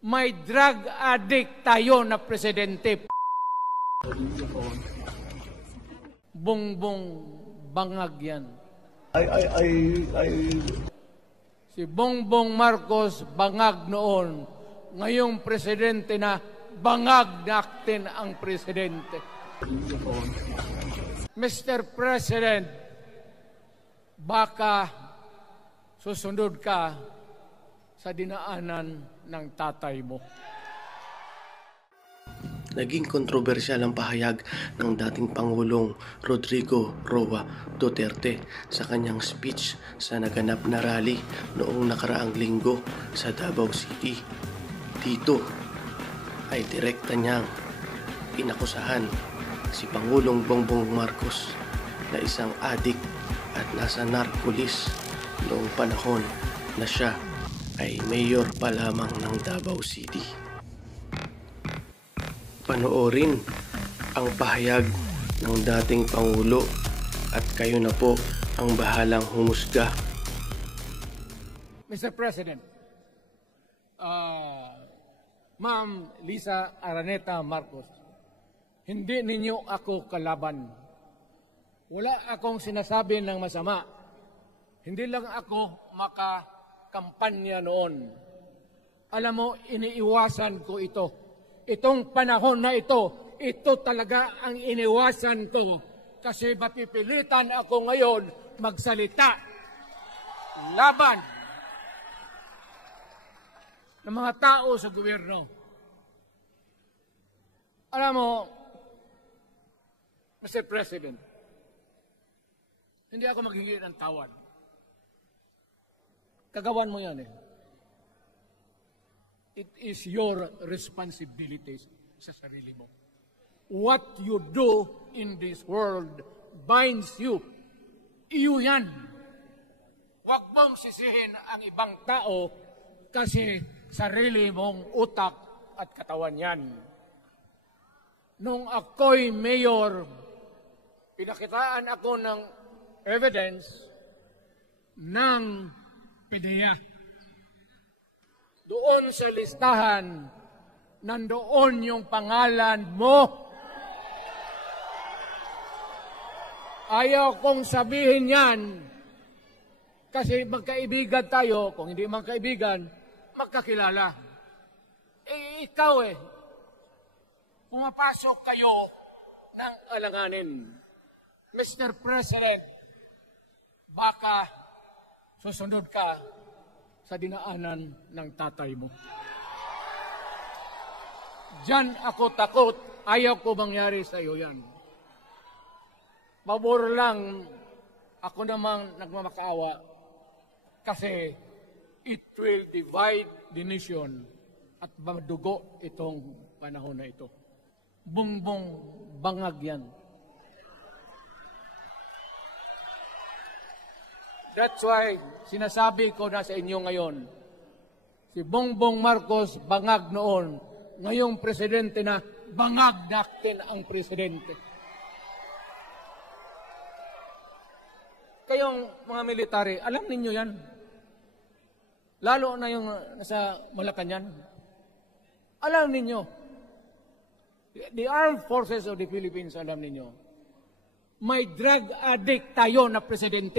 May drug addict tayo na presidente. Bongbong bangag yan. Si Bongbong Marcos bangag noon. Ngayong presidente na, bangag natin ang presidente. Mr. President, baka susunod ka sa dinaanan ng tatay mo. Naging kontrobersyal ang pahayag ng dating Pangulong Rodrigo Roa Duterte sa kanyang speech sa naganap na rally noong nakaraang linggo sa Davao City. Dito ay direkta niyang inakusahan si Pangulong Bongbong Marcos na isang adik at nasa narcolis noong panahon na siya ay mayor pa lamang ng Davao City. Panoorin ang pahayag ng dating Pangulo at kayo na po ang bahalang humusga. Mr. President, Ma'am Lisa Araneta Marcos, hindi ninyo ako kalaban. Wala akong sinasabi ng masama. Hindi lang ako makakampanya noon. Alam mo, iniiwasan ko ito. Itong panahon na ito talaga ang iniwasan ko kasi mapipilitan ako ngayon magsalita laban ng mga tao sa gobyerno. Alam mo, Mr. President, hindi ako maghingi ng tawad. Kagawan mo yan eh. It is your responsibility sa sarili mo. What you do in this world binds you. Iyo yan. Huwag mong sisihin ang ibang tao kasi sarili mong utak at katawan yan. Nung ako'y mayor, pinakitaan ako ng evidence ng PDEA. Doon sa listahan, nandoon yung pangalan mo. Ayaw kong sabihin yan kasi magkaibigan tayo. Kung hindi magkaibigan, magkakilala. Eh, ikaw pumapasok kayo ng alanganin. Mr. President, baka susunod ka sa dinaanan ng tatay mo. Diyan ako takot. Ayaw ko mangyari sa iyo yan. Pabor lang, ako namang nagmamakaawa kasi it will divide the nation at madugo itong panahon na ito. Bongbong bangag yan. That's why sinasabi ko na sa inyo ngayon, si Bongbong Marcos bangag noon, ngayong presidente na, bangag natin ang presidente. Kayong mga military, alam ninyo yan. Lalo na yung nasa Malacanang. Alam ninyo, the Armed Forces of the Philippines, alam ninyo, may drug addict tayo na presidente.